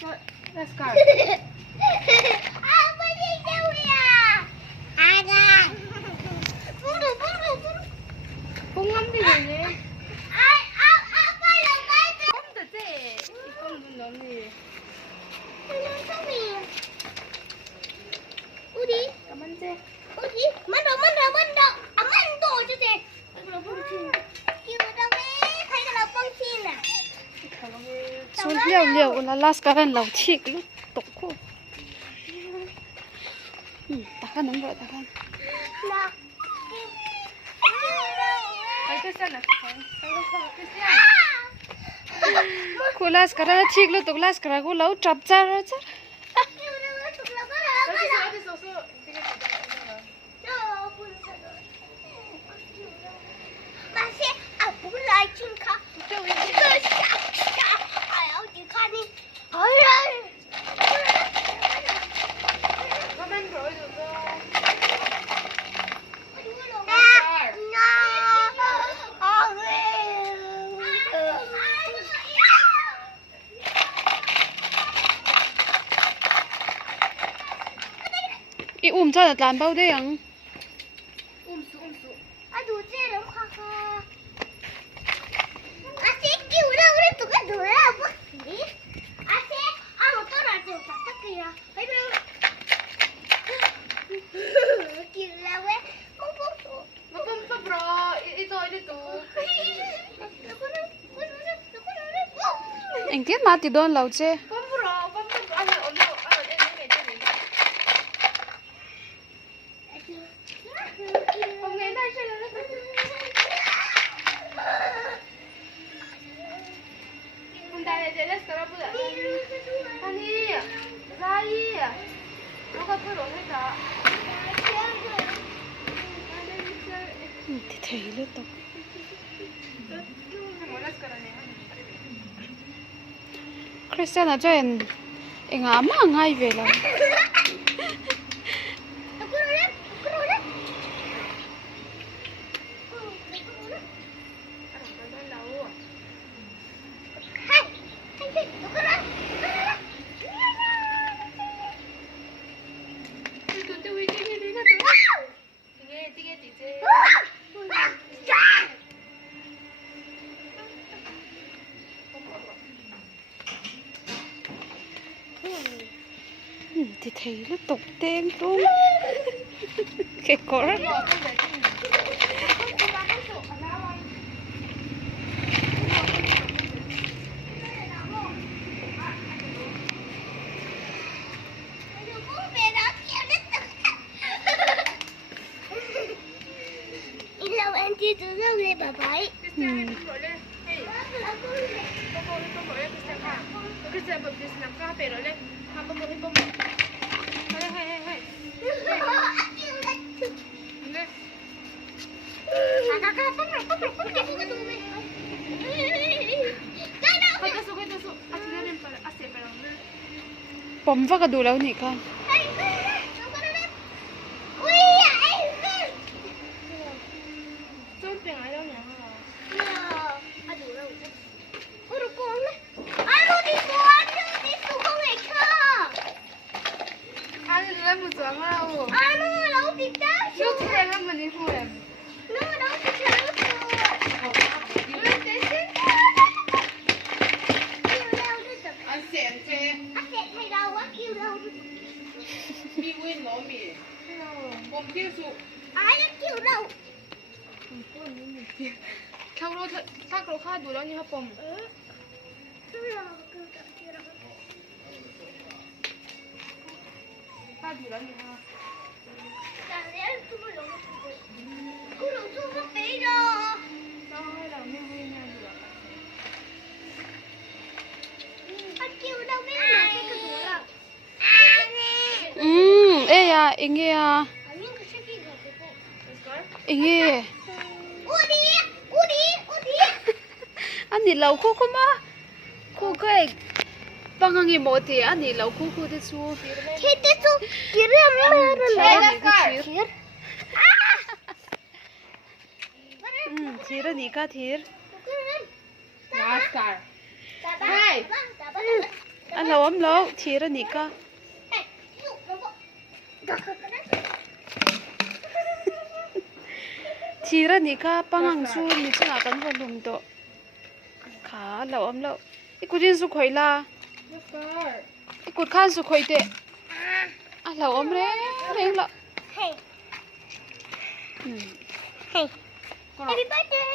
Let's go. Con ngắm cái gì vậy? Con thật thế. Con muốn nói gì? Cảm ơn chị. Xuống liều là last cái lẩu thịt lúc tục cô. Ta khăn nóng rồi ta khăn. Cô last cái thịt lúc tục last cái cô lẩu chập cha ra chứ. Ý cho là làm bao đây không? Su. Đủ dễ lắm khoa khoa. Sẽ kêu đâu đấy tụi cái đuổi à bác sĩ. Sẽ một tôi là tiểu tập tất kìa. Thấy không? Kêu là quê. Không bro. Ít rồi đi tụ. Anh tiếc mà thì đón lẩu chê. Thì thấy liên tục. Christian là cho em ám mà ngay về là. Thì thấy nó tục tên luôn. Cái cổ rất anh đi từ đâu lên bà bấy. bấm vào cái đồ lâu nhỉ con. Các lô khác đủ đó như hấp bông. Khác đủ đó như hả? Cô lồng xuống có tí rồi. Sao hay là mua hơi nha được. Anh kêu đâu biết là cái đồ là. Ê à, ingê à. Ingê. Ani lau khu khu ma. Khu cái pangangi mo ti ani lau khu khu te su. Thế te su kira mà rồi. Thir ani ka thir. Namaskar. Hey. เราอมแล้วทีระนี่ก็ Hey, you, Robo. The coconut. ทีระนี่ก็ปังหังซูมีจังอากันคนลุมโตขาเราอมแล้วอีกูดินสุขอยลาอีกูข้านสุขอยเตะเราอมเร่งละ Hey. Hey. Happy birthday.